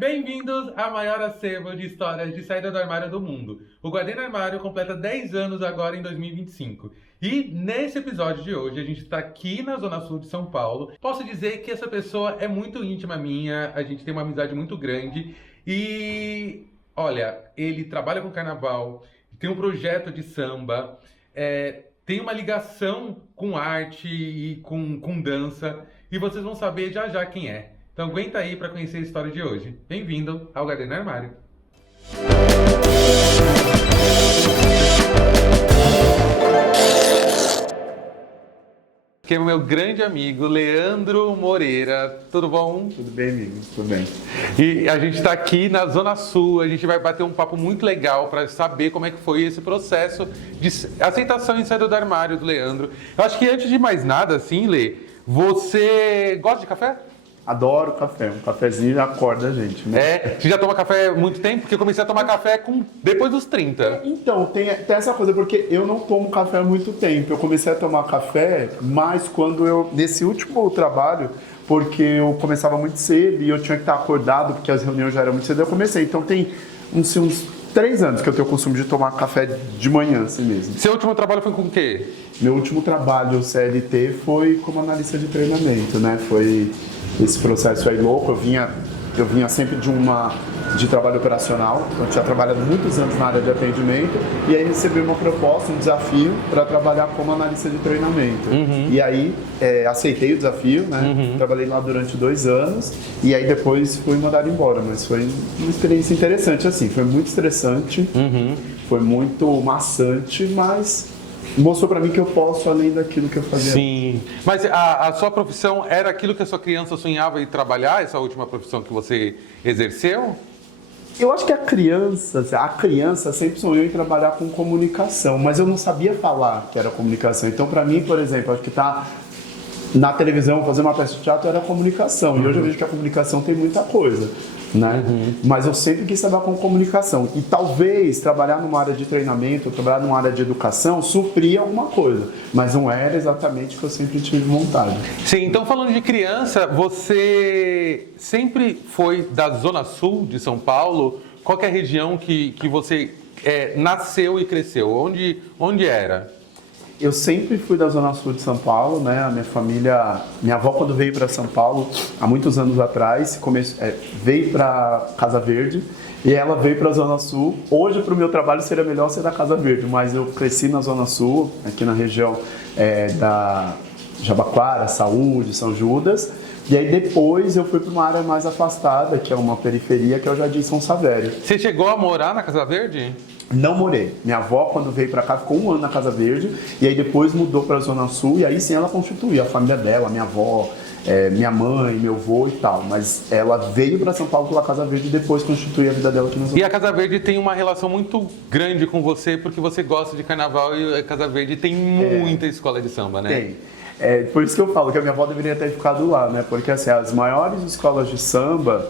Bem-vindos à maior acervo de histórias de saída do armário do mundo. O Guardei no Armário completa 10 anos agora em 2025. E nesse episódio de hoje, a gente está aqui na Zona Sul de São Paulo. Posso dizer que essa pessoa é muito íntima minha, a gente tem uma amizade muito grande. E, olha, ele trabalha com carnaval, tem um projeto de samba, tem uma ligação com arte e com dança. E vocês vão saber já já quem é. Então aguenta aí para conhecer a história de hoje. Bem-vindo ao Guardei no Armário. Que é o meu grande amigo Leandro Moreira. Tudo bom? Tudo bem, amigo? Tudo bem. E a gente está aqui na Zona Sul. A gente vai bater um papo muito legal para saber como é que foi esse processo de aceitação e saída do armário do Leandro. Eu acho que antes de mais nada, assim, Lê, você gosta de café? Adoro café. Um cafezinho já acorda a gente, né? Você já toma café há muito tempo? Porque eu comecei a tomar café depois dos 30. Então, tem essa coisa, porque eu não tomo café há muito tempo. Eu comecei a tomar café mais nesse último trabalho, porque eu começava muito cedo e eu tinha que estar acordado, porque as reuniões já eram muito cedo, eu comecei. Então tem uns 3 anos que eu tenho o costume de tomar café de manhã, assim mesmo. Seu último trabalho foi com o quê? Meu último trabalho, CLT, foi como analista de treinamento, né? Foi esse processo aí louco. Eu vinha sempre de trabalho operacional. Eu tinha trabalhado muitos anos na área de atendimento e aí recebi uma proposta, um desafio para trabalhar como analista de treinamento. E aí aceitei o desafio, né? Trabalhei lá durante 2 anos e aí depois fui mandado embora. Mas foi uma experiência interessante, assim. Foi muito estressante, foi muito maçante, mas mostrou pra mim que eu posso além daquilo que eu fazia. Sim. Mas a sua profissão era aquilo que a sua criança sonhava em trabalhar, essa última profissão que você exerceu? Eu acho que a criança sempre sonhou em trabalhar com comunicação, mas eu não sabia falar que era comunicação. Então, pra mim, por exemplo, acho que tá na televisão, fazer uma peça de teatro era comunicação. E hoje eu vejo que a comunicação tem muita coisa, né? Mas eu sempre quis trabalhar com comunicação. E talvez trabalhar numa área de treinamento, trabalhar numa área de educação, supria alguma coisa. Mas não era exatamente o que eu sempre tive vontade. Sim, então falando de criança, você sempre foi da Zona Sul de São Paulo? Qual que é a região que você nasceu e cresceu? Onde era? Eu sempre fui da Zona Sul de São Paulo, né? A minha família, minha avó quando veio para São Paulo, há muitos anos atrás, veio para Casa Verde e ela veio para a Zona Sul. Hoje, para o meu trabalho, seria melhor ser da Casa Verde, mas eu cresci na Zona Sul, aqui na região da Jabaquara, Saúde, São Judas. E aí depois eu fui para uma área mais afastada, que é uma periferia, que é o Jardim São Savério. Você chegou a morar na Casa Verde? Não morei. Minha avó, quando veio pra cá, ficou 1 ano na Casa Verde e aí depois mudou pra Zona Sul e aí sim ela constituiu a família dela, minha avó, minha mãe, meu avô e tal. Mas ela veio pra São Paulo pela Casa Verde e depois constituiu a vida dela aqui na Zona Sul. E a Casa Verde tem uma relação muito grande com você porque você gosta de carnaval e a Casa Verde tem muita escola de samba, né? Tem. Por isso que eu falo que a minha avó deveria ter ficado lá, né? Porque assim, as maiores escolas de samba,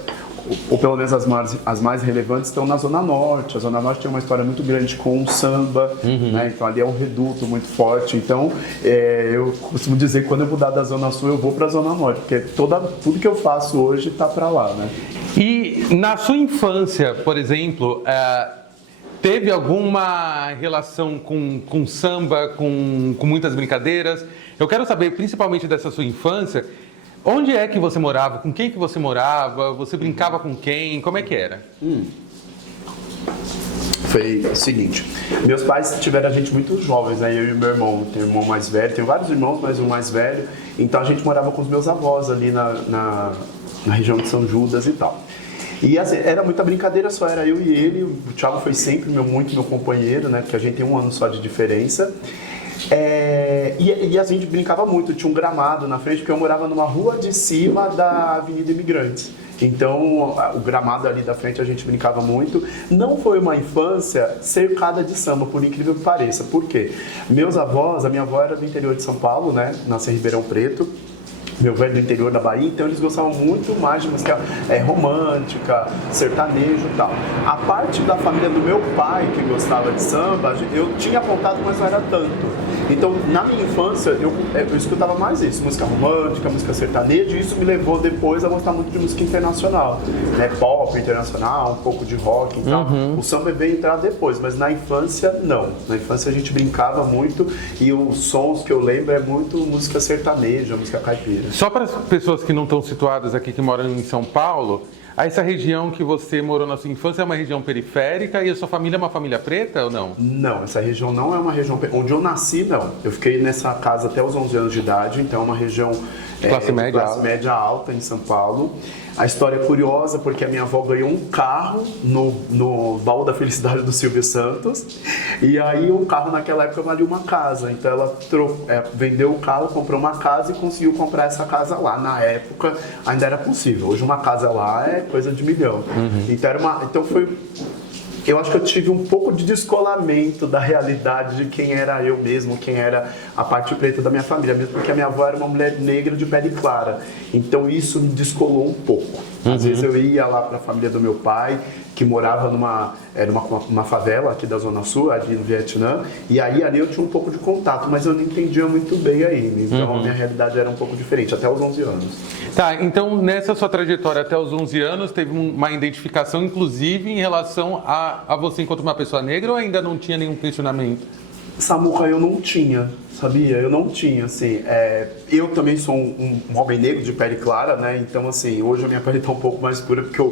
ou pelo menos as mais relevantes, estão na Zona Norte. A Zona Norte tem uma história muito grande com o samba, né? Então ali é um reduto muito forte. Então eu costumo dizer que quando eu mudar da Zona Sul eu vou para a Zona Norte, porque tudo que eu faço hoje está para lá, né? E na sua infância, por exemplo, teve alguma relação com samba, com muitas brincadeiras? Eu quero saber, principalmente dessa sua infância, onde é que você morava? Com quem que você morava? Você brincava com quem? Como é que era? Foi o seguinte, meus pais tiveram a gente muito jovens, né? Eu e meu irmão, tenho um irmão mais velho, tenho vários irmãos, mas um mais velho. Então a gente morava com os meus avós ali na região de São Judas e tal. E assim, era muita brincadeira, só era eu e ele. O Thiago foi sempre muito meu companheiro, né? Porque a gente tem 1 ano só de diferença. E a gente brincava muito, tinha um gramado na frente, porque eu morava numa rua de cima da Avenida Imigrantes. Então, o gramado ali da frente a gente brincava muito. Não foi uma infância cercada de samba, por incrível que pareça. Por quê? Meus avós, a minha avó era do interior de São Paulo, né? Nasceu em Ribeirão Preto. meu velho do interior da Bahia, então eles gostavam muito mais de música romântica, sertanejo e tal. A parte da família do meu pai, que gostava de samba, eu tinha contato, mas não era tanto. Então, na minha infância, eu escutava mais isso, música romântica, música sertaneja, e isso me levou depois a gostar muito de música internacional, né? Pop internacional, um pouco de rock e tal. O samba veio entrar depois, mas na infância, não. Na infância a gente brincava muito e os sons que eu lembro é muito música sertaneja, música caipira. Só para as pessoas que não estão situadas aqui, que moram em São Paulo, essa região que você morou na sua infância é uma região periférica e a sua família é uma família preta ou não? Não, essa região não é uma região... Onde eu nasci, não. Eu fiquei nessa casa até os 11 anos de idade, então é uma região classe média alta em São Paulo. A história é curiosa porque a minha avó ganhou um carro no baú da felicidade do Silvio Santos, e aí um carro naquela época valia uma casa, então ela vendeu o carro, comprou uma casa e conseguiu comprar essa casa lá. Na época ainda era possível, hoje uma casa lá é coisa de milhão. Então foi... Eu acho que eu tive um pouco de descolamento da realidade de quem era eu mesmo, quem era a parte preta da minha família, mesmo porque a minha avó era uma mulher negra de pele clara. Então isso me descolou um pouco. Às vezes eu ia lá para a família do meu pai, que morava numa favela aqui da Zona Sul, ali no Vietnã, e aí ali eu tinha um pouco de contato, mas eu não entendia muito bem ainda. Então a minha realidade era um pouco diferente, até os 11 anos. Tá, então nessa sua trajetória até os 11 anos, teve uma identificação, inclusive, em relação a você enquanto uma pessoa negra, ou ainda não tinha nenhum questionamento? Samuca, eu não tinha, sabia? Eu não tinha, assim, eu também sou um homem negro de pele clara, né? Então, assim, hoje a minha pele tá um pouco mais escura porque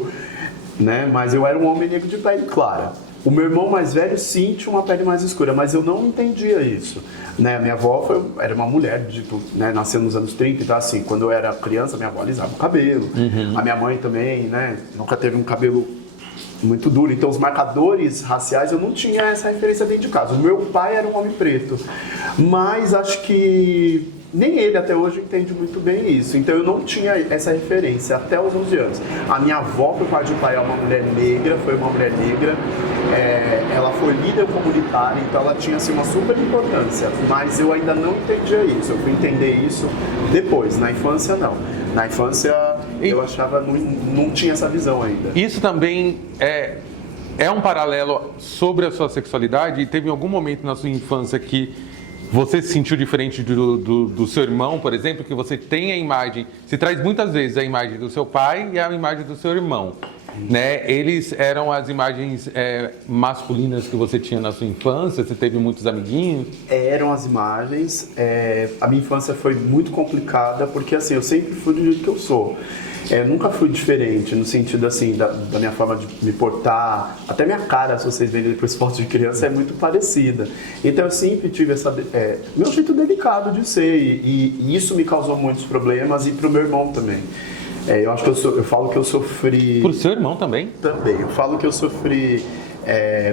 mas eu era um homem negro de pele clara. O meu irmão mais velho, sim, tinha uma pele mais escura, mas eu não entendia isso, né? A minha avó era uma mulher, né? Nasceu nos anos 30, então, assim, quando eu era criança, minha avó alisava o cabelo. A minha mãe também, né? Nunca teve um cabelo muito duro, então os marcadores raciais eu não tinha essa referência dentro de casa. O meu pai era um homem preto, mas acho que nem ele até hoje entende muito bem isso, então eu não tinha essa referência até os 11 anos. A minha avó, por parte de pai, é uma mulher negra, foi uma mulher negra, ela foi líder comunitária, então ela tinha assim, uma super importância, mas eu ainda não entendia isso, eu fui entender isso depois, na infância não. Na infância eu achava, não tinha essa visão ainda. Isso também é um paralelo sobre a sua sexualidade? E teve algum momento na sua infância que você se sentiu diferente do seu irmão, por exemplo, que você tem a imagem, se traz muitas vezes a imagem do seu pai e a imagem do seu irmão, né? Eles eram as imagens masculinas que você tinha na sua infância? Você teve muitos amiguinhos? Eram as imagens. A minha infância foi muito complicada porque, assim, eu sempre fui do jeito que eu sou. Nunca fui diferente, no sentido assim, da minha forma de me portar, até minha cara, se vocês verem depois fotos de criança, é muito parecida. Então eu sempre tive meu jeito delicado de ser, e isso me causou muitos problemas, e pro meu irmão também. Eu acho que eu falo que eu sofri... Pro seu irmão também? Também, eu falo que eu sofri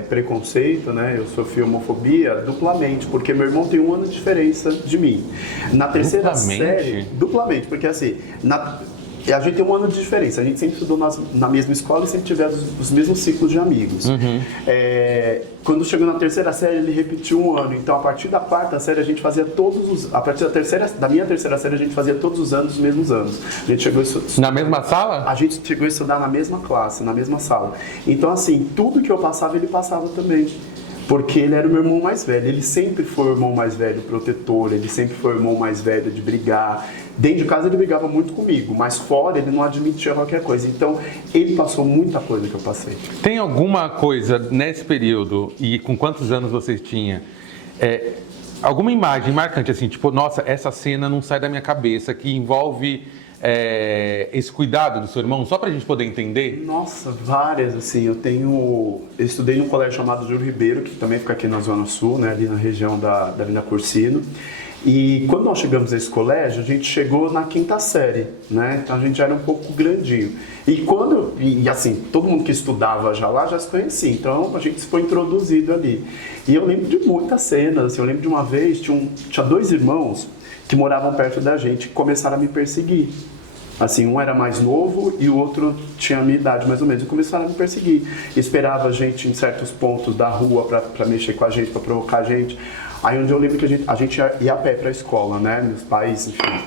preconceito, né? Eu sofri homofobia duplamente, porque meu irmão tem 1 ano de diferença de mim. Na terceira série, duplamente, porque assim, a gente tem 1 ano de diferença, a gente sempre estudou na mesma escola e sempre tivemos os mesmos ciclos de amigos. Quando chegou na terceira série, ele repetiu 1 ano, então a partir da 4ª série a gente fazia a partir da minha terceira série a gente fazia todos os anos os mesmos anos. A gente chegou na mesma sala? A gente chegou a estudar na mesma classe, na mesma sala. Então assim, tudo que eu passava, ele passava também. Porque ele era o meu irmão mais velho, ele sempre foi o irmão mais velho protetor, ele sempre foi o irmão mais velho de brigar. Dentro de casa ele brigava muito comigo, mas fora ele não admitia qualquer coisa. Então ele passou muita coisa que eu passei. Tem alguma coisa nesse período, e com quantos anos você tinha, alguma imagem marcante assim, tipo, nossa, essa cena não sai da minha cabeça, que envolve esse cuidado do seu irmão, só pra gente poder entender? Nossa, várias, assim, eu estudei num colégio chamado Júlio Ribeiro, que também fica aqui na Zona Sul, né, ali na região da Avenida Cursino. E quando nós chegamos a esse colégio, a gente chegou na 5ª série, né? Então a gente já era um pouco grandinho. E assim, todo mundo que estudava já lá já se conhecia, então a gente foi introduzido ali. E eu lembro de muitas cenas, assim, eu lembro de uma vez, tinha 2 irmãos que moravam perto da gente que começaram a me perseguir. Assim, um era mais novo e o outro tinha a minha idade, mais ou menos, e começaram a me perseguir. Esperava a gente em certos pontos da rua para mexer com a gente, para provocar a gente. Aí onde eu lembro que a gente ia a pé para a escola, né? Meus pais, enfim,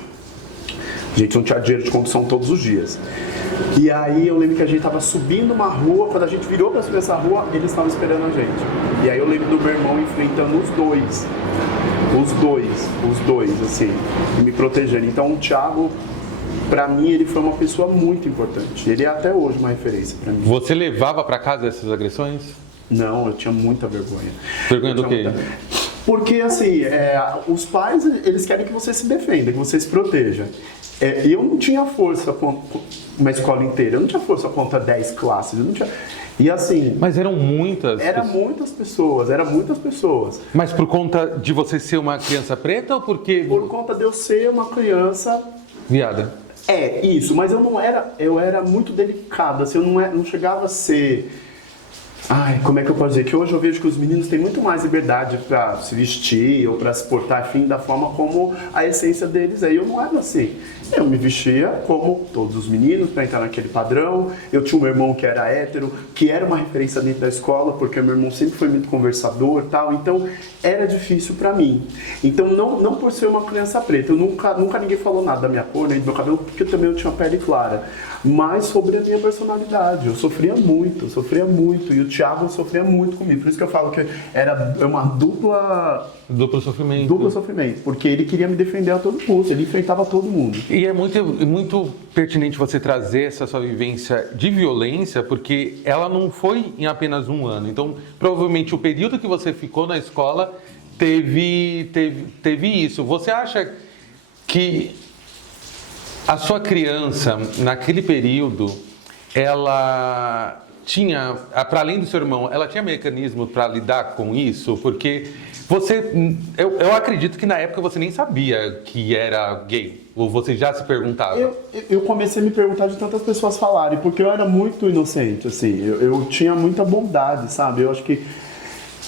A gente não tinha dinheiro de condução todos os dias. E aí eu lembro que a gente tava subindo uma rua, quando a gente virou para subir essa rua, eles estavam esperando a gente. E aí eu lembro do meu irmão enfrentando os dois, assim, e me protegendo. Então o Thiago, pra mim, ele foi uma pessoa muito importante. Ele é até hoje uma referência pra mim. Você levava pra casa essas agressões? Não, eu tinha muita vergonha. Vergonha do quê? Porque, assim, os pais, eles querem que você se defenda, que você se proteja. Eu não tinha força uma escola inteira, eu não tinha força contra 10 classes, eu não tinha... E assim... Mas eram muitas? Eram muitas pessoas. Mas por conta de você ser uma criança preta ou porque... Por conta de eu ser uma criança... Viada. Isso, mas eu era muito delicado, assim, eu não chegava a ser... Ai, como é que eu posso dizer? Que hoje eu vejo que os meninos têm muito mais liberdade para se vestir ou para se portar, enfim, da forma como a essência deles é. E eu não era assim. Eu me vestia como todos os meninos, para entrar naquele padrão. Eu tinha um irmão que era hétero, que era uma referência dentro da escola, porque meu irmão sempre foi muito conversador e tal. Então, era difícil para mim. Então, não por ser uma criança preta. Nunca ninguém falou nada da minha cor, nem do meu cabelo, porque eu também tinha pele clara. Mas sobre a minha personalidade. Eu sofria muito. E o Thiago sofria muito comigo. Por isso que eu falo que era uma Duplo sofrimento. Duplo sofrimento. Porque ele queria me defender a todo custo. Ele enfrentava todo mundo. E é muito pertinente você trazer essa sua vivência de violência, porque ela não foi em apenas um ano. Então, provavelmente, o período que você ficou na escola teve isso. Você acha que a sua criança, naquele período, ela tinha, para além do seu irmão, ela tinha mecanismo para lidar com isso? Porque eu acredito que na época você nem sabia que era gay, ou você já se perguntava? Eu comecei a me perguntar de tantas pessoas falarem, porque eu era muito inocente, assim, eu tinha muita bondade, sabe? Eu acho que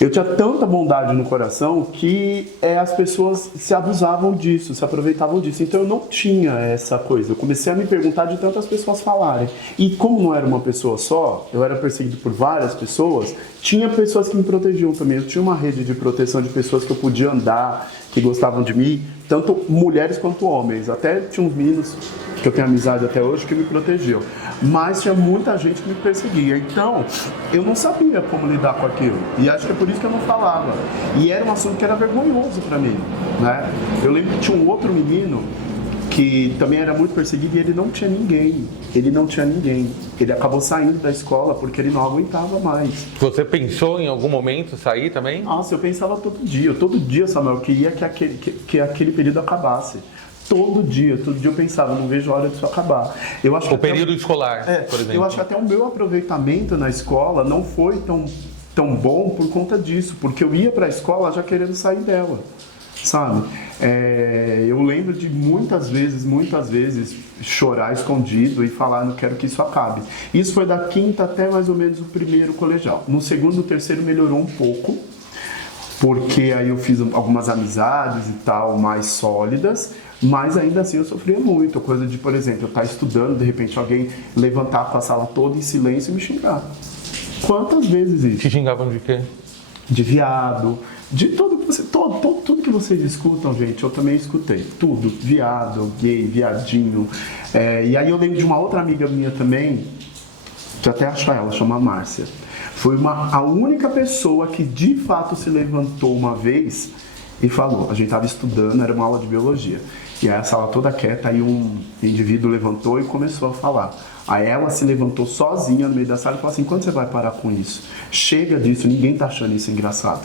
eu tinha tanta bondade no coração que as pessoas se abusavam disso, se aproveitavam disso. Então eu não tinha essa coisa. Eu comecei a me perguntar de tantas pessoas falarem. E como não era uma pessoa só, eu era perseguido por várias pessoas, tinha pessoas que me protegiam também. Eu tinha uma rede de proteção de pessoas que eu podia andar, que gostavam de mim, tanto mulheres quanto homens. Até tinha uns meninos que eu tenho amizade até hoje que me protegiam. Mas tinha muita gente que me perseguia. Então, eu não sabia como lidar com aquilo. E acho que é por isso que eu não falava. E era um assunto que era vergonhoso pra mim, né? Eu lembro que tinha um outro menino que também era muito perseguido e ele não tinha ninguém. Ele acabou saindo da escola porque ele não aguentava mais. Você pensou em algum momento sair também? Nossa, eu pensava todo dia, Samuel, eu queria que aquele período acabasse. Todo dia eu pensava, não vejo a hora disso acabar. Eu acho o período escolar, por exemplo. Eu acho que até o meu aproveitamento na escola não foi tão bom por conta disso, porque eu ia para a escola já querendo sair dela, sabe? Eu lembro de muitas vezes chorar escondido e falar, não quero que isso acabe. Isso foi da quinta até mais ou menos o primeiro colegial. No segundo, terceiro melhorou um pouco, porque aí eu fiz algumas amizades e tal, mais sólidas, mas ainda assim eu sofria muito. Coisa de, por exemplo, eu estar estudando, de repente alguém levantar com a sala toda em silêncio e me xingar. Quantas vezes isso? Te xingavam de quê? De viado, de tudo que vocês escutam, gente, eu também escutei. Tudo, viado, gay, viadinho. E aí eu lembro de uma outra amiga minha também, que até acho ela, chama Márcia. Foi a única pessoa que de fato se levantou uma vez e falou. A gente estava estudando, era uma aula de biologia. E aí a sala toda quieta, aí um indivíduo levantou e começou a falar. Aí ela se levantou sozinha no meio da sala e falou assim, quando você vai parar com isso? Chega disso, ninguém tá achando isso engraçado.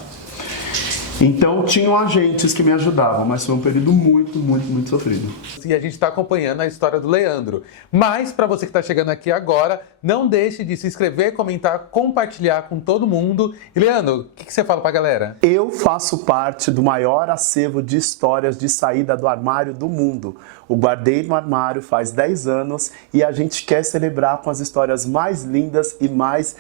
Então, tinham agentes que me ajudavam, mas foi um período muito, muito, muito sofrido. E a gente está acompanhando a história do Leandro. Mas, para você que está chegando aqui agora, não deixe de se inscrever, comentar, compartilhar com todo mundo. E, Leandro, o que você fala para a galera? Eu faço parte do maior acervo de histórias de saída do armário do mundo. O Guardei no Armário faz 10 anos e a gente quer celebrar com as histórias mais lindas e mais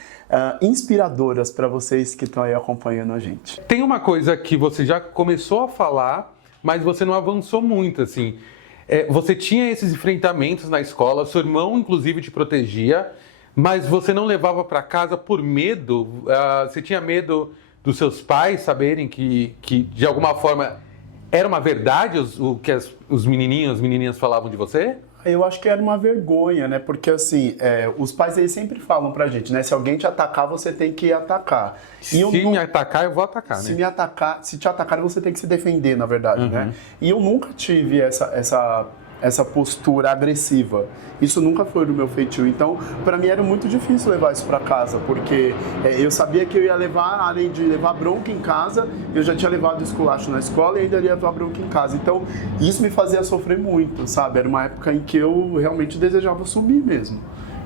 inspiradoras para vocês que estão aí acompanhando a gente. Tem uma coisa que você já começou a falar, mas você não avançou muito, assim. Você tinha esses enfrentamentos na escola, seu irmão, inclusive, te protegia, mas você não levava para casa por medo? Você tinha medo dos seus pais saberem que de alguma forma, era uma verdade o que os menininhos, as menininhas falavam de você? Eu acho que era uma vergonha, né? Porque assim, os pais eles sempre falam pra gente, né? Se alguém te atacar, você tem que atacar. Se me atacar, eu vou atacar, se né? me atacar, se te atacarem, você tem que se defender, na verdade, né? E eu nunca tive essa postura agressiva. Isso nunca foi do meu feitio. Então, para mim era muito difícil levar isso para casa, porque eu sabia que eu ia levar, além de levar bronca em casa, eu já tinha levado esculacho na escola e ainda ia levar bronca em casa. Então, isso me fazia sofrer muito, sabe? Era uma época em que eu realmente desejava sumir mesmo.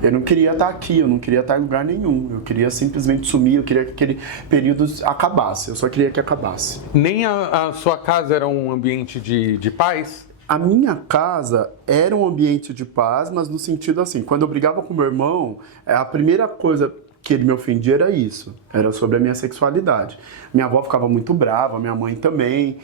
Eu não queria estar aqui, eu não queria estar em lugar nenhum. Eu queria simplesmente sumir, eu queria que aquele período acabasse. Eu só queria que acabasse. Nem a sua casa era um ambiente de paz? A minha casa era um ambiente de paz, mas no sentido assim, quando eu brigava com meu irmão, a primeira coisa que ele me ofendia era isso, era sobre a minha sexualidade. Minha avó ficava muito brava, minha mãe também,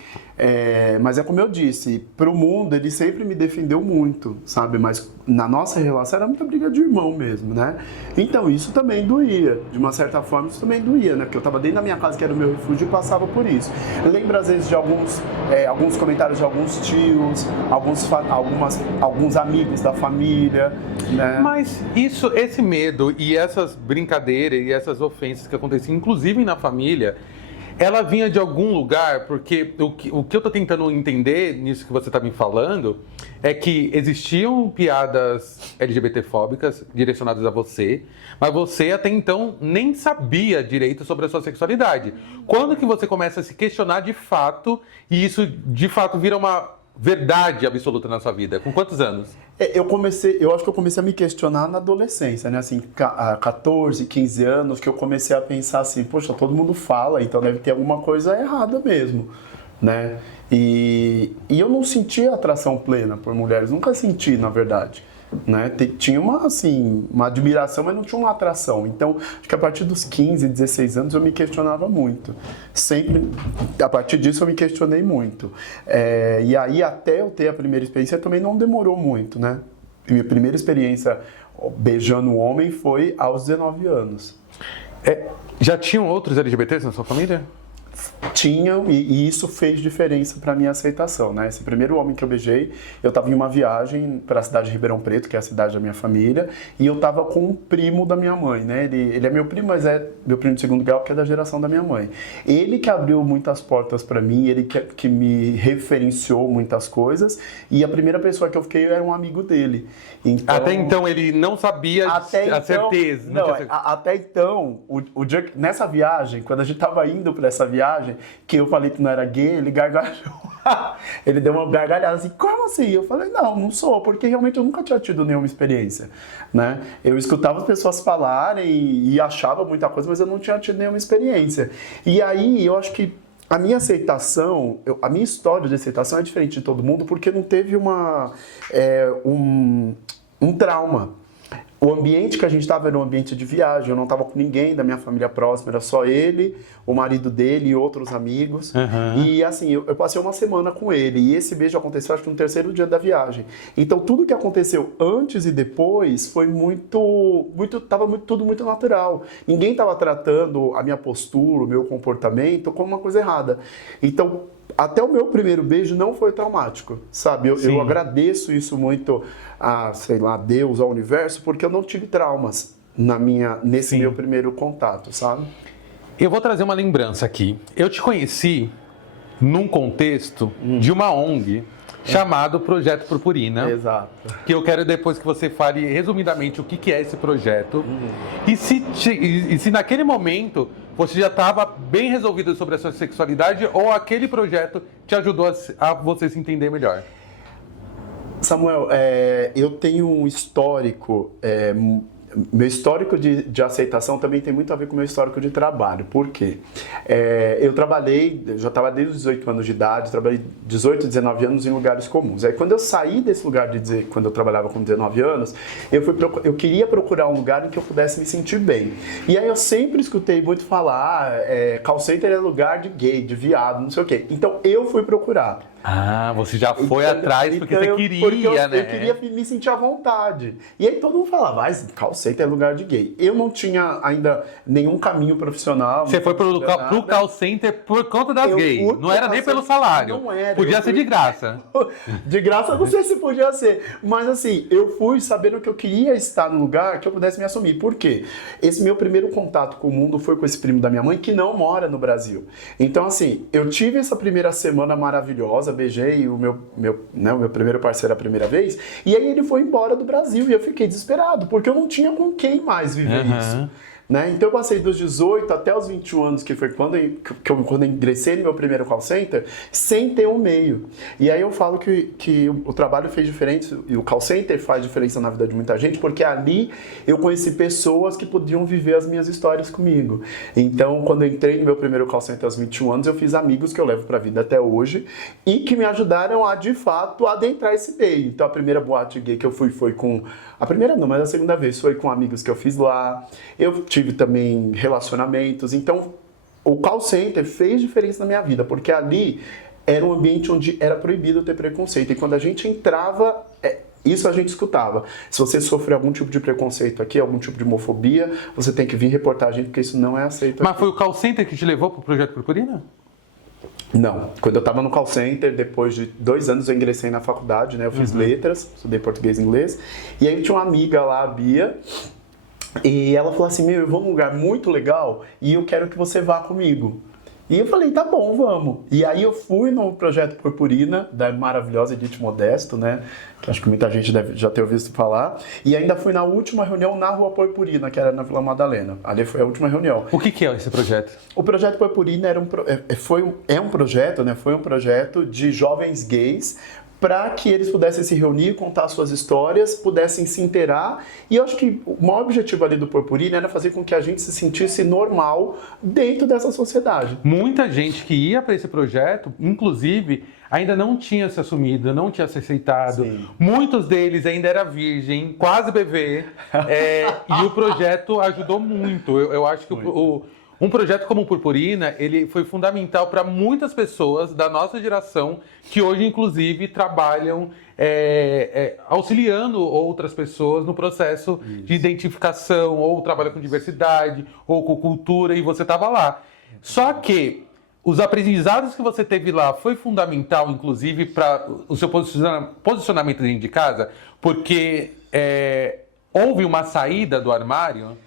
mas é como eu disse, pro mundo ele sempre me defendeu muito, sabe? Mas na nossa relação era muita briga de irmão mesmo, né? Então isso também doía, de uma certa forma isso também doía, né? Porque eu tava dentro da minha casa, que era o meu refúgio, e passava por isso. Eu lembro às vezes de alguns comentários de alguns tios, alguns amigos da família, né? Mas esse medo e essas brincadeiras e essas ofensas que aconteciam, inclusive na família, ela vinha de algum lugar, porque o que eu tô tentando entender nisso que você tá me falando é que existiam piadas LGBTfóbicas direcionadas a você, mas você até então nem sabia direito sobre a sua sexualidade. Quando que você começa a se questionar de fato e isso de fato vira uma verdade absoluta na sua vida? Com quantos anos? Eu acho que eu comecei a me questionar na adolescência, né? Assim, 14, 15 anos, que eu comecei a pensar assim, poxa, todo mundo fala, então deve ter alguma coisa errada mesmo, né? E eu não sentia atração plena por mulheres, nunca senti, na verdade. Né? Tinha uma admiração, mas não tinha uma atração. Então, acho que a partir dos 15, 16 anos eu me questionava muito. Sempre, a partir disso eu me questionei muito. E aí, até eu ter a primeira experiência, também não demorou muito, né? Minha primeira experiência beijando um homem foi aos 19 anos. Já tinham outros LGBTs na sua família? Tinham, e isso fez diferença para minha aceitação, né? Esse primeiro homem que eu beijei, eu estava em uma viagem para a cidade de Ribeirão Preto, que é a cidade da minha família, e eu estava com um primo da minha mãe, né? Ele é meu primo, mas é meu primo de segundo grau, que é da geração da minha mãe. Ele que abriu muitas portas para mim, ele que me referenciou muitas coisas, e a primeira pessoa que eu fiquei era um amigo dele. Então, até então ele não sabia a certeza. Até então, nessa viagem, quando a gente estava indo para essa viagem, que eu falei que não era gay, ele gargalhou. Ele deu uma gargalhada assim, como assim? Eu falei, não sou, porque realmente eu nunca tinha tido nenhuma experiência, né? Eu escutava as pessoas falarem e achava muita coisa, mas eu não tinha tido nenhuma experiência. E aí, eu acho que a minha aceitação, a minha história de aceitação é diferente de todo mundo, porque não teve um trauma. O ambiente que a gente estava era um ambiente de viagem, eu não estava com ninguém da minha família próxima, era só ele, o marido dele e outros amigos. E assim, eu passei uma semana com ele, e esse beijo aconteceu acho que no terceiro dia da viagem. Então tudo que aconteceu antes e depois foi tudo muito natural. Ninguém estava tratando a minha postura, o meu comportamento como uma coisa errada. Então, até o meu primeiro beijo não foi traumático, sabe? Eu agradeço isso muito a, sei lá, Deus, ao universo, porque eu não tive traumas nesse meu primeiro contato, sabe? Eu vou trazer uma lembrança aqui. Eu te conheci num contexto de uma ONG chamado Projeto Purpurina. Exato. Que eu quero depois que você fale resumidamente o que é esse projeto. E se naquele momento você já estava bem resolvido sobre a sua sexualidade ou aquele projeto te ajudou a você se entender melhor? Samuel, eu tenho um histórico, meu histórico de aceitação também tem muito a ver com o meu histórico de trabalho. Por quê? Eu já trabalhei desde os 18 anos de idade, trabalhei 18, 19 anos em lugares comuns. Aí quando eu saí desse lugar, quando eu trabalhava com 19 anos, eu queria procurar um lugar em que eu pudesse me sentir bem. E aí eu sempre escutei muito falar, call center é lugar de gay, de viado, não sei o quê. Então eu fui procurar. Ah, você já foi atrás porque você queria, né? Eu queria me sentir à vontade. E aí todo mundo falava, mas call center é lugar de gay. Eu não tinha ainda nenhum caminho profissional. Você foi pro call center por conta das gays. Não era nem pelo salário. Não era. Podia ser de graça. De graça, eu não sei se podia ser. Mas assim, eu fui sabendo que eu queria estar num lugar que eu pudesse me assumir. Por quê? Esse meu primeiro contato com o mundo foi com esse primo da minha mãe que não mora no Brasil. Então assim, eu tive essa primeira semana maravilhosa, beijei o meu primeiro parceiro a primeira vez, e aí ele foi embora do Brasil e eu fiquei desesperado, porque eu não tinha com quem mais viver isso. Né? Então eu passei dos 18 até os 21 anos, que foi quando eu ingressei no meu primeiro call center, sem ter um meio. E aí eu falo que o trabalho fez diferença, e o call center faz diferença na vida de muita gente, porque ali eu conheci pessoas que podiam viver as minhas histórias comigo. Então quando eu entrei no meu primeiro call center aos 21 anos, eu fiz amigos que eu levo pra vida até hoje, e que me ajudaram a, de fato, adentrar esse meio. Então a primeira boate gay que eu fui foi com... A primeira não, mas a segunda vez foi com amigos que eu fiz lá. Eu tive também relacionamentos. Então, o call center fez diferença na minha vida, porque ali era um ambiente onde era proibido ter preconceito. E quando a gente entrava, isso a gente escutava. Se você sofreu algum tipo de preconceito aqui, algum tipo de homofobia, você tem que vir reportar a gente, porque isso não é aceito Mas aqui. foi o call center que te levou pro Projeto Purpurina? Não. Quando eu estava no call center, depois de 2 anos eu ingressei na faculdade, né? Eu fiz letras, estudei português e inglês. E aí eu tinha uma amiga lá, a Bia, e ela falou assim, eu vou num lugar muito legal e eu quero que você vá comigo. E eu falei, tá bom, vamos. E aí eu fui no Projeto Purpurina, da maravilhosa Edith Modesto, né? Que acho que muita gente deve já ter ouvido falar. E ainda fui na última reunião na Rua Purpurina, que era na Vila Madalena. Ali foi a última reunião. O que é esse projeto? O Projeto Purpurina foi um projeto de jovens gays para que eles pudessem se reunir, contar suas histórias, pudessem se inteirar. E eu acho que o maior objetivo ali do Purpurina era fazer com que a gente se sentisse normal dentro dessa sociedade. Muita gente que ia para esse projeto, inclusive, ainda não tinha se assumido, não tinha se aceitado. Sim. Muitos deles ainda era virgem, quase bebê. E o projeto ajudou muito. Eu acho que um projeto como o Purpurina, ele foi fundamental para muitas pessoas da nossa geração que hoje, inclusive, trabalham auxiliando outras pessoas no processo de identificação, ou trabalham com diversidade, ou com cultura, e você estava lá. Só que os aprendizados que você teve lá foi fundamental, inclusive, para o seu posicionamento dentro de casa, porque houve uma saída do armário.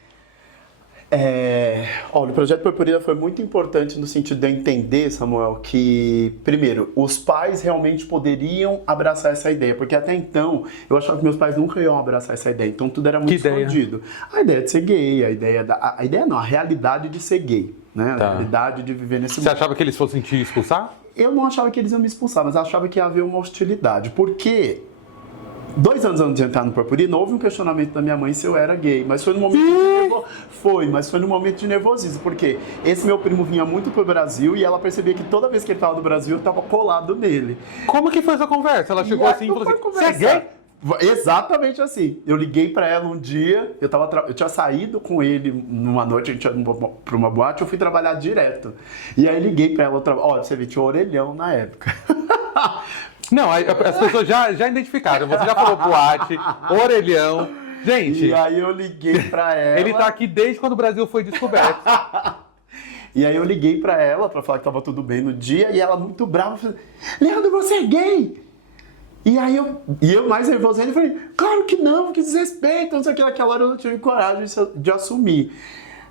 Olha, o Projeto Purpurina foi muito importante no sentido de eu entender, Samuel, que, primeiro, os pais realmente poderiam abraçar essa ideia, porque até então eu achava que meus pais nunca iam abraçar essa ideia, então tudo era muito escondido. A ideia de ser gay, a realidade de ser gay, né? A realidade de viver nesse mundo. Você achava que eles fossem te expulsar? Eu não achava que eles iam me expulsar, mas eu achava que ia haver uma hostilidade, porque 2 anos antes de entrar no Purpurina, houve um questionamento da minha mãe se eu era gay, mas foi no momento de nervosismo, porque esse meu primo vinha muito pro Brasil e ela percebia que toda vez que ele estava no Brasil, eu estava colado nele. Como que foi essa conversa? Ela chegou assim e falou assim, você é gay? Exatamente assim. Eu liguei pra ela um dia, eu tinha saído com ele numa noite, a gente ia pra uma boate, eu fui trabalhar direto. E aí liguei pra ela, olha, você viu, tinha um orelhão na época. Não, as pessoas já identificaram. Você já falou boate, orelhão. Gente. E aí eu liguei pra ela. Ele tá aqui desde quando o Brasil foi descoberto. E aí eu liguei pra ela pra falar que tava tudo bem no dia. E ela muito brava, falou, Leandro, você é gay? E aí eu mais nervoso ainda, falei, claro que não, que desrespeito, não sei o que. Naquela hora eu não tive coragem de assumir.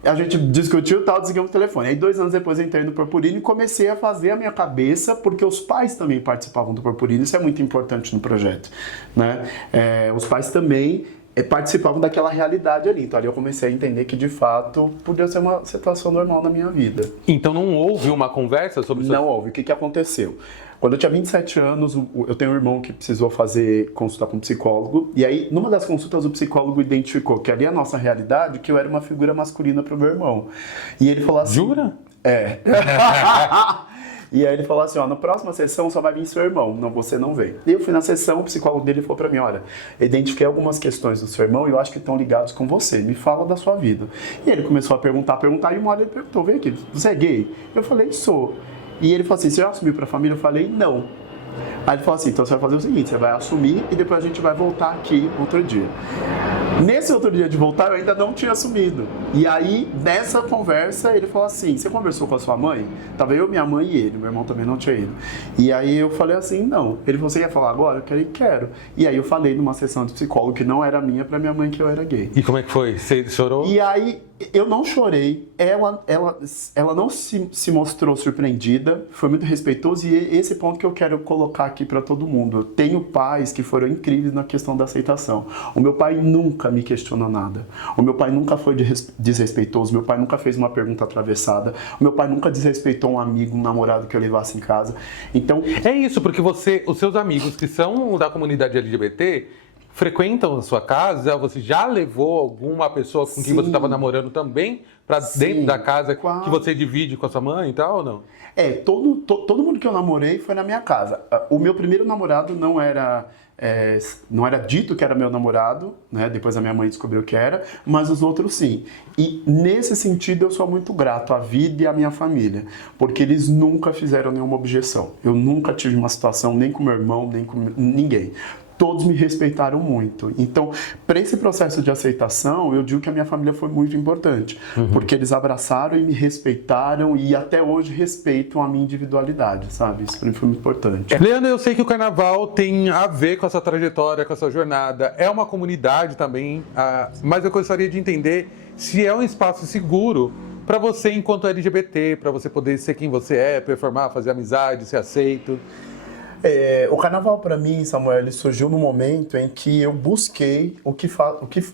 A gente discutiu e tal, desligamos o telefone. Aí 2 anos depois eu entrei no Purpurina e comecei a fazer a minha cabeça, porque os pais também participavam do Purpurina, isso é muito importante no projeto, né? Os pais também participavam daquela realidade ali. Então ali eu comecei a entender que de fato podia ser uma situação normal na minha vida. Então não houve uma conversa sobre isso? Não houve. O que aconteceu? Quando eu tinha 27 anos, eu tenho um irmão que precisou consultar com um psicólogo. E aí, numa das consultas, o psicólogo identificou que ali é a nossa realidade, que eu era uma figura masculina para o meu irmão. E ele falou assim... Jura? E aí ele falou assim, na próxima sessão só vai vir seu irmão, não, você não vem. E eu fui na sessão, o psicólogo dele falou pra mim, olha, eu identifiquei algumas questões do seu irmão e eu acho que estão ligados com você, me fala da sua vida. E ele começou a perguntar, e uma hora ele perguntou, vem aqui, você é gay? Eu falei, sou. E ele falou assim, você já assumiu pra família? Eu falei, não. Aí ele falou assim, então você vai fazer o seguinte, você vai assumir e depois a gente vai voltar aqui outro dia. Nesse outro dia de voltar, eu ainda não tinha assumido. E aí, nessa conversa, ele falou assim, você conversou com a sua mãe? Tava eu, minha mãe e ele, meu irmão também não tinha ido. E aí eu falei assim, não. Ele falou, você quer falar agora? Eu falei, quero. E aí eu falei numa sessão de psicólogo que não era minha pra minha mãe que eu era gay. E como é que foi? Você chorou? E aí, eu não chorei, ela não se mostrou surpreendida, foi muito respeitoso e esse ponto que eu quero colocar aqui para todo mundo. Eu tenho pais que foram incríveis na questão da aceitação. O meu pai nunca me questionou nada. O meu pai nunca foi desrespeitoso, meu pai nunca fez uma pergunta atravessada, o meu pai nunca desrespeitou um amigo, um namorado que eu levasse em casa. Então... É isso, porque os seus amigos que são da comunidade LGBT... frequentam a sua casa? Você já levou alguma pessoa com quem você estava namorando também para dentro da casa que você divide com a sua mãe e tal ou não? Todo mundo que eu namorei foi na minha casa. O meu primeiro namorado não era dito que era meu namorado, né? Depois a minha mãe descobriu que era, mas os outros sim. E nesse sentido eu sou muito grato à vida e à minha família, porque eles nunca fizeram nenhuma objeção. Eu nunca tive uma situação nem com meu irmão, nem com ninguém. Todos me respeitaram muito. Então, para esse processo de aceitação, eu digo que a minha família foi muito importante. Porque eles abraçaram e me respeitaram e até hoje respeitam a minha individualidade, sabe? Isso para mim foi muito importante. Leandro, eu sei que o carnaval tem a ver com a sua trajetória, com a sua jornada. É uma comunidade também, mas eu gostaria de entender se é um espaço seguro para você enquanto LGBT, para você poder ser quem você é, performar, fazer amizade, ser aceito. O carnaval para mim, Samuel, ele surgiu no momento em que eu busquei o que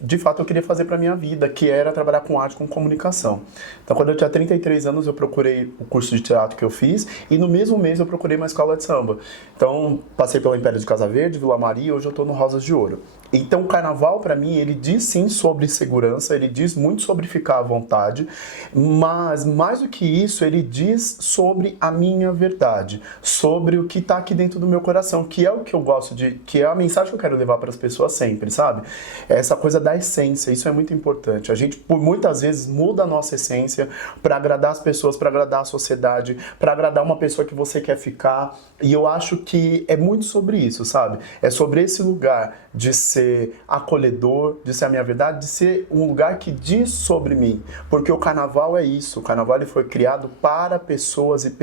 de fato eu queria fazer para minha vida, que era trabalhar com arte, com comunicação. Então, quando eu tinha 33 anos, eu procurei o curso de teatro que eu fiz e no mesmo mês eu procurei uma escola de samba. Então, passei pelo Império de Casa Verde, Vila Maria, e hoje eu estou no Rosas de Ouro. Então, o carnaval, para mim, ele diz sim sobre segurança, ele diz muito sobre ficar à vontade, mas mais do que isso, ele diz sobre a minha verdade, sobre o que está aqui dentro do meu coração, que é o que eu gosto que é a mensagem que eu quero levar para as pessoas sempre, sabe? Essa coisa da essência, isso é muito importante. A gente, por muitas vezes, muda a nossa essência para agradar as pessoas, para agradar a sociedade, para agradar uma pessoa que você quer ficar, e eu acho que é muito sobre isso, sabe? É sobre esse lugar de ser acolhedor, de ser a minha verdade, de ser um lugar que diz sobre mim, porque o carnaval é isso, o carnaval ele foi criado para pessoas e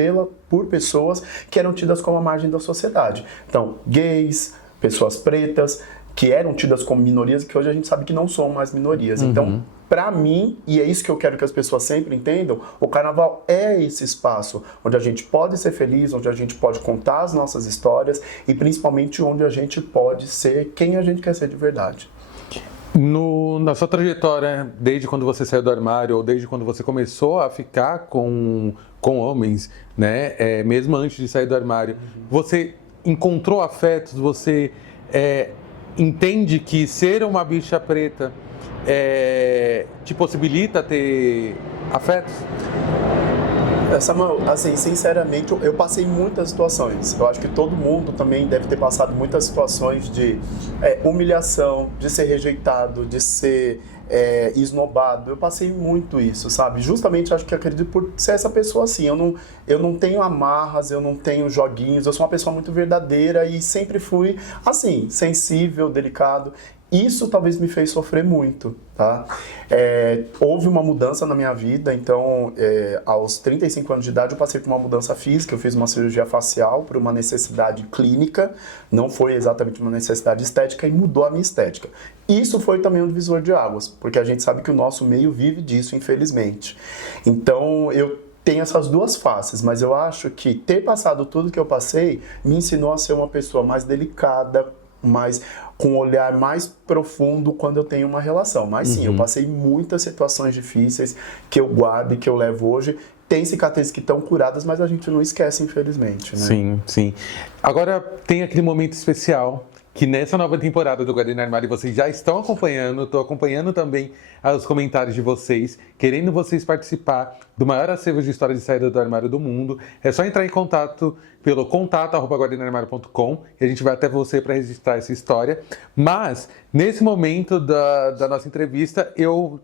por pessoas que eram tidas como a margem da sociedade. Então, gays, pessoas pretas, que eram tidas como minorias e que hoje a gente sabe que não são mais minorias. Então, para mim, e é isso que eu quero que as pessoas sempre entendam, o carnaval é esse espaço onde a gente pode ser feliz, onde a gente pode contar as nossas histórias e principalmente onde a gente pode ser quem a gente quer ser de verdade. Na sua trajetória, desde quando você saiu do armário ou desde quando você começou a ficar com homens, né, mesmo antes de sair do armário, você encontrou afetos, você entende que ser uma bicha preta te possibilita ter afetos? Samuel, assim, sinceramente, eu passei muitas situações. Eu acho que todo mundo também deve ter passado muitas situações de humilhação, de ser rejeitado, de ser esnobado. Eu passei muito isso, sabe? Justamente, acho que acredito por ser essa pessoa assim. Eu não tenho amarras, eu não tenho joguinhos, eu sou uma pessoa muito verdadeira e sempre fui, assim, sensível, delicado. Isso talvez me fez sofrer muito, tá? Houve uma mudança na minha vida, então aos 35 anos de idade eu passei por uma mudança física, eu fiz uma cirurgia facial por uma necessidade clínica, não foi exatamente uma necessidade estética e mudou a minha estética. Isso foi também um divisor de águas, porque a gente sabe que o nosso meio vive disso, infelizmente. Então eu tenho essas duas faces, mas eu acho que ter passado tudo que eu passei me ensinou a ser uma pessoa mais delicada, com um olhar mais profundo quando eu tenho uma relação. Mas sim, eu passei muitas situações difíceis que eu guardo e que eu levo hoje. Tem cicatrizes que estão curadas, mas a gente não esquece, infelizmente, né? Sim, sim. Agora tem aquele momento especial que nessa nova temporada do Guarda no Armário vocês já estão acompanhando, estou acompanhando também os comentários de vocês, querendo vocês participar do maior acervo de história de saída do armário do mundo. É só entrar em contato pelo contato@guardanoarmario.com e a gente vai até você para registrar essa história. Mas, nesse momento da nossa entrevista, eu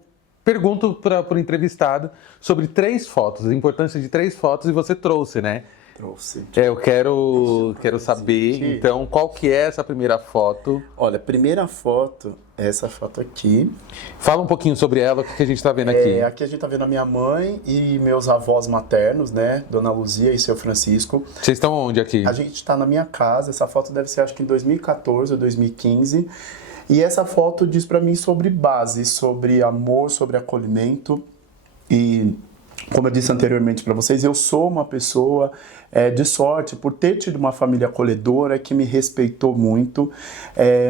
pergunto para o entrevistado sobre 3 fotos, a importância de 3 fotos, e você trouxe, né? Trouxe. Eu quero saber, então, qual que é essa primeira foto? Olha, a primeira foto é essa foto aqui. Fala um pouquinho sobre ela, o que a gente tá vendo aqui. Aqui a gente tá vendo a minha mãe e meus avós maternos, né? Dona Luzia e seu Francisco. Vocês estão onde aqui? A gente tá na minha casa, essa foto deve ser acho que em 2014 ou 2015. E essa foto diz pra mim sobre base, sobre amor, sobre acolhimento. E como eu disse anteriormente para vocês, eu sou uma pessoa de sorte por ter tido uma família acolhedora que me respeitou muito,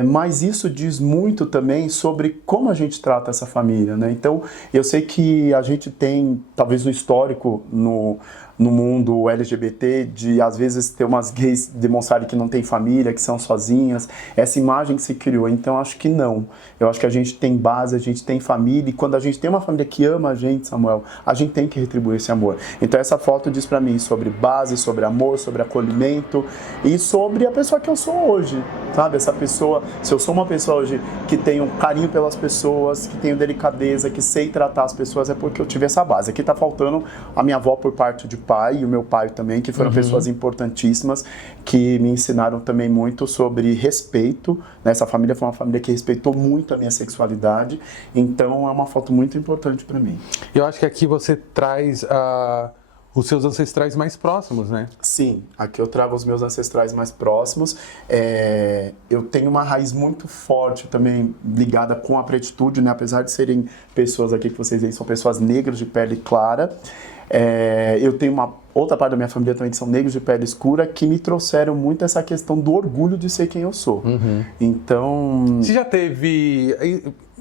mas isso diz muito também sobre como a gente trata essa família, né? Então, eu sei que a gente tem talvez um histórico no mundo LGBT de às vezes ter umas gays demonstrarem que não tem família, que são sozinhas, essa imagem que se criou. Então acho que não. Eu acho que a gente tem base, a gente tem família, e quando a gente tem uma família que ama a gente, Samuel, a gente tem que retribuir esse amor. Então essa foto diz pra mim sobre base, sobre amor, sobre acolhimento e sobre a pessoa que eu sou hoje, sabe? Essa pessoa, se eu sou uma pessoa hoje que tenho carinho pelas pessoas, que tenho delicadeza, que sei tratar as pessoas, é porque eu tive essa base. Aqui tá faltando a minha avó por parte de pai e o meu pai também, que foram pessoas importantíssimas, que me ensinaram também muito sobre respeito, né? Essa família foi uma família que respeitou muito a minha sexualidade, então é uma foto muito importante para mim. Eu acho que aqui você traz os seus ancestrais mais próximos, né? Sim, aqui eu trago os meus ancestrais mais próximos. Eu tenho uma raiz muito forte também ligada com a pretitude, né? Apesar de serem pessoas aqui que vocês veem, são pessoas negras de pele clara. Eu tenho uma outra parte da minha família também que são negros de pele escura, que me trouxeram muito essa questão do orgulho de ser quem eu sou. Então... Você já teve...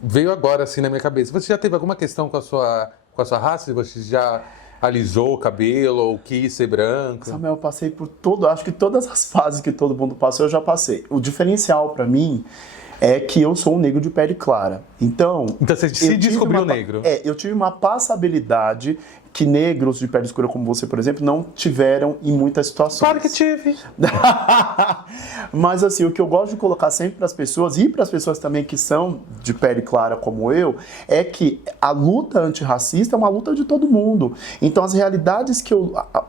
Veio agora assim na minha cabeça. Você já teve alguma questão com a sua raça? Você já alisou o cabelo ou quis ser branco? Samuel, eu passei por acho que todas as fases que todo mundo passou, eu já passei. O diferencial pra mim é que eu sou um negro de pele clara. Então você se descobriu negro? Eu tive uma passabilidade que negros de pele escura como você, por exemplo, não tiveram em muitas situações. Claro que tive! Mas assim, o que eu gosto de colocar sempre para as pessoas, e para as pessoas também que são de pele clara como eu, é que a luta antirracista é uma luta de todo mundo. Então as realidades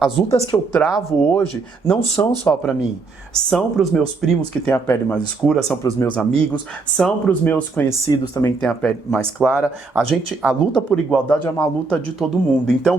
as lutas que eu travo hoje não são só para mim. São para os meus primos que têm a pele mais escura, são para os meus amigos, são para os meus conhecidos também que têm a pele mais clara. A luta por igualdade é uma luta de todo mundo. Então,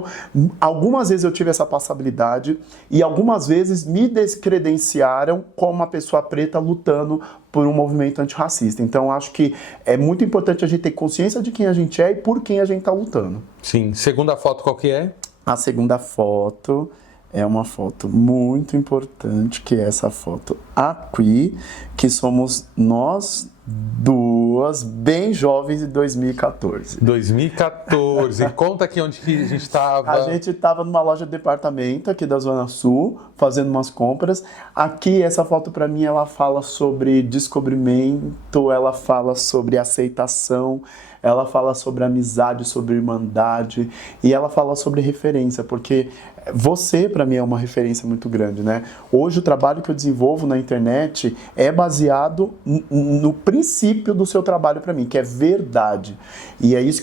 algumas vezes eu tive essa passabilidade e algumas vezes me descredenciaram como uma pessoa preta lutando por um movimento antirracista. Então, acho que é muito importante a gente ter consciência de quem a gente é e por quem a gente está lutando. Sim. Segunda foto qual que é? A segunda foto é uma foto muito importante, que é essa foto aqui, que somos nós duas bem jovens em 2014. 2014. Conta aqui onde que a gente estava. A gente estava numa loja de departamento aqui da Zona Sul, fazendo umas compras. Aqui, essa foto para mim, ela fala sobre descobrimento, ela fala sobre aceitação, ela fala sobre amizade, sobre irmandade, e ela fala sobre referência, porque você, para mim, é uma referência muito grande, né? Hoje, o trabalho que eu desenvolvo na internet é baseado no princípio do seu trabalho para mim, que é verdade. E é isso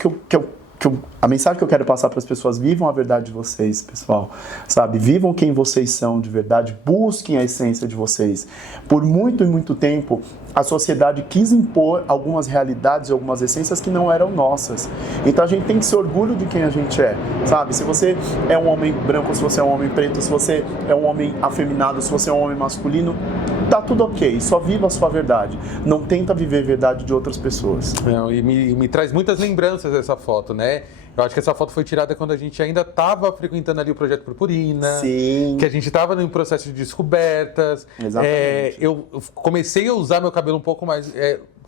a mensagem que eu quero passar para as pessoas: vivam a verdade de vocês, pessoal, sabe? Vivam quem vocês são de verdade, busquem a essência de vocês. Por muito e muito tempo, a sociedade quis impor algumas realidades e algumas essências que não eram nossas. Então a gente tem que ser orgulho de quem a gente é, sabe? Se você é um homem branco, se você é um homem preto, se você é um homem afeminado, se você é um homem masculino, tá tudo ok, só viva a sua verdade. Não tenta viver a verdade de outras pessoas. Não, e me traz muitas lembranças essa foto, né? Eu acho que essa foto foi tirada quando a gente ainda estava frequentando ali o Projeto Purpurina. Sim. Que a gente estava em processo de descobertas. Exatamente. Eu comecei a usar meu cabelo um pouco mais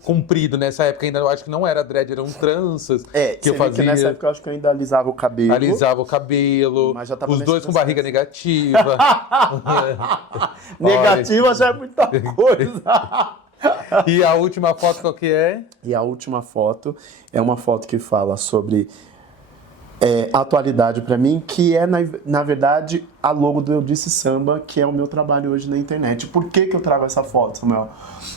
comprido nessa época. Ainda eu acho que não era dread, eram tranças que eu fazia. Que nessa época eu acho que eu ainda alisava o cabelo. Alisava o cabelo. Mas já tava os dois com barriga negativa. Negativa já é muita coisa. E a última foto qual que é? E a última foto é uma foto que fala sobre atualidade para mim, que é, na verdade, a logo do Eu Disse Samba, que é o meu trabalho hoje na internet. Por que eu trago essa foto, Samuel?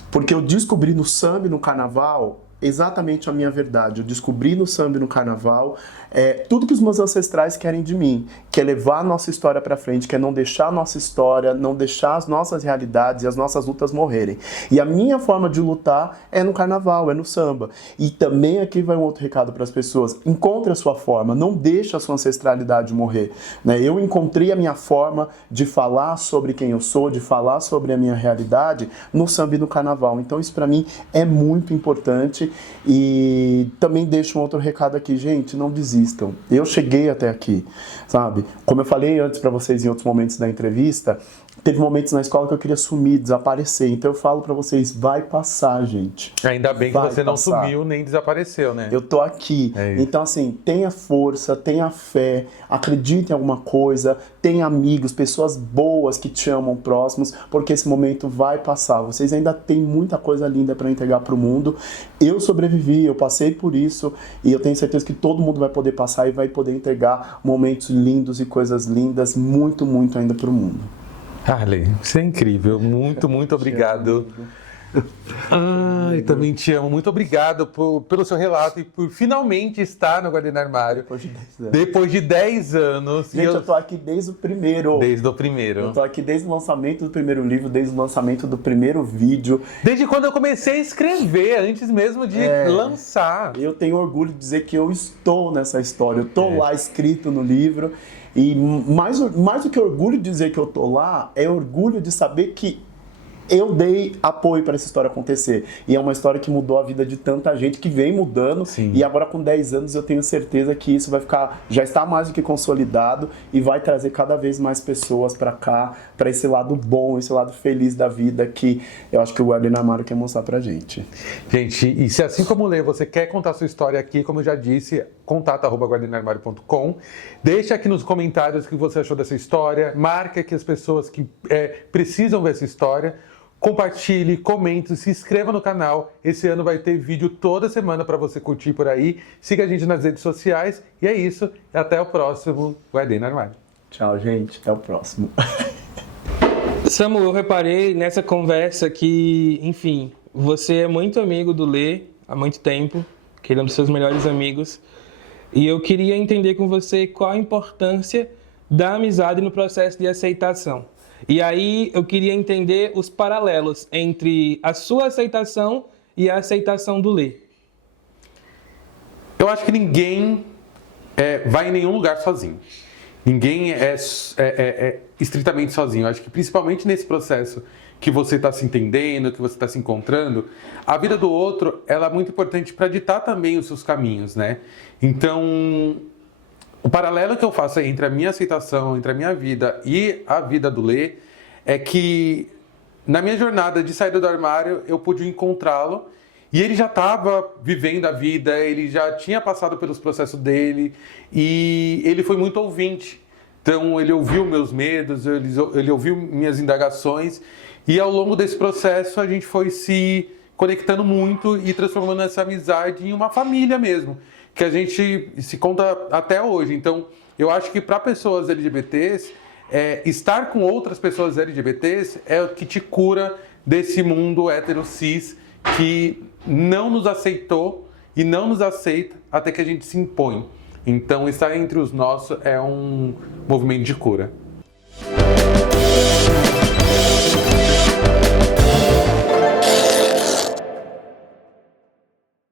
Porque eu descobri no samba e no carnaval exatamente a minha verdade. Eu descobri no samba e no carnaval tudo que os meus ancestrais querem de mim, que é levar a nossa história para frente, que é não deixar a nossa história, não deixar as nossas realidades e as nossas lutas morrerem. E a minha forma de lutar é no carnaval, é no samba. E também aqui vai um outro recado para as pessoas: encontre a sua forma, não deixe a sua ancestralidade morrer, né? Eu encontrei a minha forma de falar sobre quem eu sou, de falar sobre a minha realidade no samba e no carnaval. Então isso para mim é muito importante. E também deixo um outro recado aqui: gente, não desistam. Eu cheguei até aqui, sabe? Como eu falei antes para vocês em outros momentos da entrevista, teve momentos na escola que eu queria sumir, desaparecer. Então eu falo pra vocês: vai passar, gente. Ainda bem que você não sumiu nem desapareceu, né? Eu tô aqui. Então, assim, tenha força, tenha fé, acredite em alguma coisa, tenha amigos, pessoas boas que te amam, próximos, porque esse momento vai passar. Vocês ainda têm muita coisa linda pra entregar pro mundo. Eu sobrevivi, eu passei por isso, e eu tenho certeza que todo mundo vai poder passar e vai poder entregar momentos lindos e coisas lindas, muito, muito ainda pro mundo. Arley, isso é incrível. Muito, muito obrigado. Ai, também te amo. Muito obrigado pelo seu relato e por finalmente estar no Guardei no Armário. Depois de 10 anos. Gente, eu tô aqui desde o primeiro. Desde o primeiro. Eu tô aqui desde o lançamento do primeiro livro, desde o lançamento do primeiro vídeo. Desde quando eu comecei a escrever, antes mesmo de lançar. Eu tenho orgulho de dizer que eu estou nessa história. Eu tô lá escrito no livro. E mais do que orgulho de dizer que eu tô lá, é orgulho de saber que eu dei apoio para essa história acontecer. E é uma história que mudou a vida de tanta gente, que vem mudando. Sim. E agora com 10 anos eu tenho certeza que isso vai ficar, já está mais do que consolidado e vai trazer cada vez mais pessoas para cá, para esse lado bom, esse lado feliz da vida que eu acho que o Guardei no Armário quer mostrar pra gente. Gente, e se assim como o Lê, você quer contar sua história aqui, como eu já disse, contato@guardeinoarmario.com. Deixa aqui nos comentários o que você achou dessa história, marque aqui as pessoas que precisam ver essa história. Compartilhe, comente, se inscreva no canal. Esse ano vai ter vídeo toda semana para você curtir por aí. Siga a gente nas redes sociais. E é isso. Até o próximo Guardei no Armário. Tchau, gente. Até o próximo. Samuel, eu reparei nessa conversa que, enfim, você é muito amigo do Lê há muito tempo, que ele é um dos seus melhores amigos. E eu queria entender com você qual a importância da amizade no processo de aceitação. E aí eu queria entender os paralelos entre a sua aceitação e a aceitação do Lê. Eu acho que ninguém vai em nenhum lugar sozinho. Ninguém é estritamente sozinho. Eu acho que principalmente nesse processo que você está se entendendo, que você está se encontrando, a vida do outro ela é muito importante para ditar também os seus caminhos, né? Então, o paralelo que eu faço entre a minha aceitação, entre a minha vida e a vida do Lê, é que na minha jornada de saída do armário, eu pude encontrá-lo e ele já estava vivendo a vida, ele já tinha passado pelos processos dele e ele foi muito ouvinte. Então, ele ouviu meus medos, ele ouviu minhas indagações e ao longo desse processo a gente foi se conectando muito e transformando essa amizade em uma família mesmo, que a gente se conta até hoje. Então, eu acho que para pessoas LGBTs, estar com outras pessoas LGBTs é o que te cura desse mundo hétero cis que não nos aceitou e não nos aceita até que a gente se impõe. Então, estar entre os nossos é um movimento de cura.